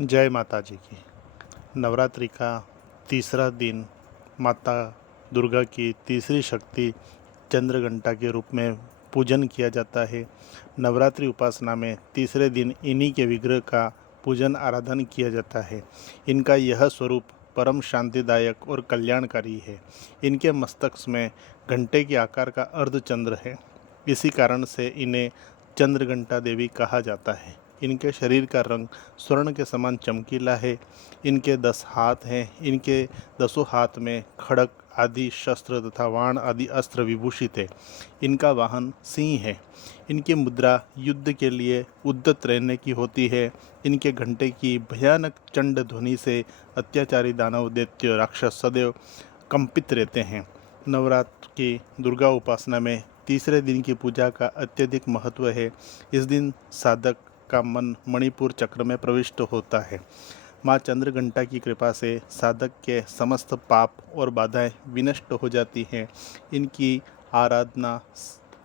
जय माता जी की। नवरात्रि का तीसरा दिन माता दुर्गा की तीसरी शक्ति चंद्रघंटा के रूप में पूजन किया जाता है। नवरात्रि उपासना में तीसरे दिन इन्हीं के विग्रह का पूजन आराधन किया जाता है। इनका यह स्वरूप परम शांतिदायक और कल्याणकारी है। इनके मस्तक में घंटे के आकार का अर्धचंद्र है। इसी कारण से इन्हें चंद्रघंटा देवी कहा जाता है। इनके शरीर का रंग स्वर्ण के समान चमकीला है। इनके 10 हाथ हैं। इनके 10 हाथ में खड़ग आदि शस्त्र तथा बाण आदि अस्त्र विभूषित है। इनका वाहन सिंह है। इनकी मुद्रा युद्ध के लिए उद्यत रहने की होती है। इनके घंटे की भयानक चंड ध्वनि से अत्याचारी दानव दैत्य राक्षस सदैव कंपित रहते हैं। नवरात्र की दुर्गा उपासना में तीसरे दिन की पूजा का अत्यधिक महत्व है। इस दिन साधक का मन मणिपुर चक्र में प्रविष्ट होता है। माँ चंद्रघंटा की कृपा से साधक के समस्त पाप और बाधाएं विनष्ट हो जाती हैं। इनकी आराधना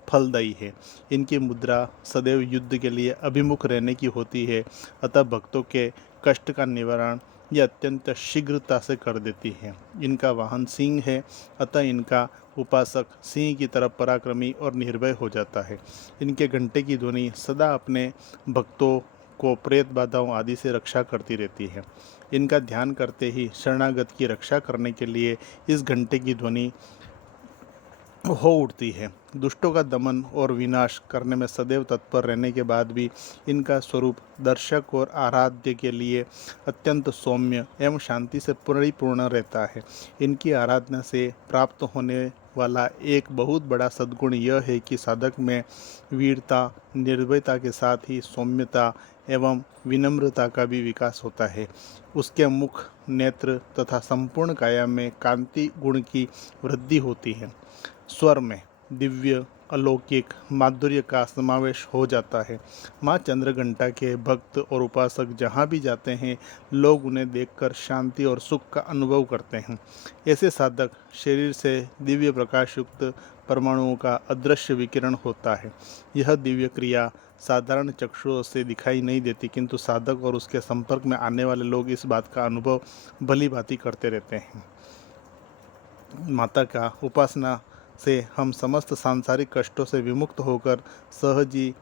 फलदायी है। इनकी मुद्रा सदैव युद्ध के लिए अभिमुख रहने की होती है, अतः भक्तों के कष्ट का निवारण यह अत्यंत शीघ्रता से कर देती है। इनका वाहन सिंह है, अतः इनका उपासक सिंह की तरह पराक्रमी और निर्भय हो जाता है। इनके घंटे की ध्वनि सदा अपने भक्तों को प्रेत बाधाओं आदि से रक्षा करती रहती है। इनका ध्यान करते ही शरणागत की रक्षा करने के लिए इस घंटे की ध्वनि हो उठती है। दुष्टों का दमन और विनाश करने में सदैव तत्पर रहने के बाद भी इनका स्वरूप दर्शक और आराध्य के लिए अत्यंत सौम्य एवं शांति से परिपूर्ण रहता है। इनकी आराधना से प्राप्त होने वाला एक बहुत बड़ा सद्गुण यह है कि साधक में वीरता, निर्भयता के साथ ही सौम्यता एवं विनम्रता का भी विकास होता है। उसके मुख, नेत्र तथा संपूर्ण काया में कांति गुण की वृद्धि होती है। स्वर में दिव्य अलौकिक माधुर्य का समावेश हो जाता है। माँ चंद्रघंटा के भक्त और उपासक जहाँ भी जाते हैं, लोग उन्हें देखकर शांति और सुख का अनुभव करते हैं। ऐसे साधक शरीर से दिव्य प्रकाश युक्त परमाणुओं का अदृश्य विकिरण होता है। यह दिव्य क्रिया साधारण चक्षुओं से दिखाई नहीं देती, किंतु साधक और उसके संपर्क में आने वाले लोग इस बात का अनुभव भली भांति करते रहते हैं। माता का उपासना से हम समस्त सांसारिक कष्टों से विमुक्त होकर सहज ही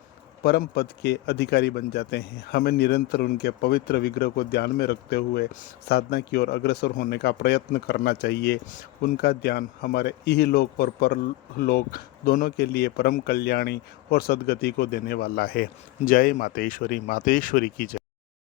परम पद के अधिकारी बन जाते हैं। हमें निरंतर उनके पवित्र विग्रह को ध्यान में रखते हुए साधना की ओर अग्रसर होने का प्रयत्न करना चाहिए। उनका ध्यान हमारे इहलोक और परलोक दोनों के लिए परम कल्याणी और सद्गति को देने वाला है। जय मातेश्वरी। मातेश्वरी की जय।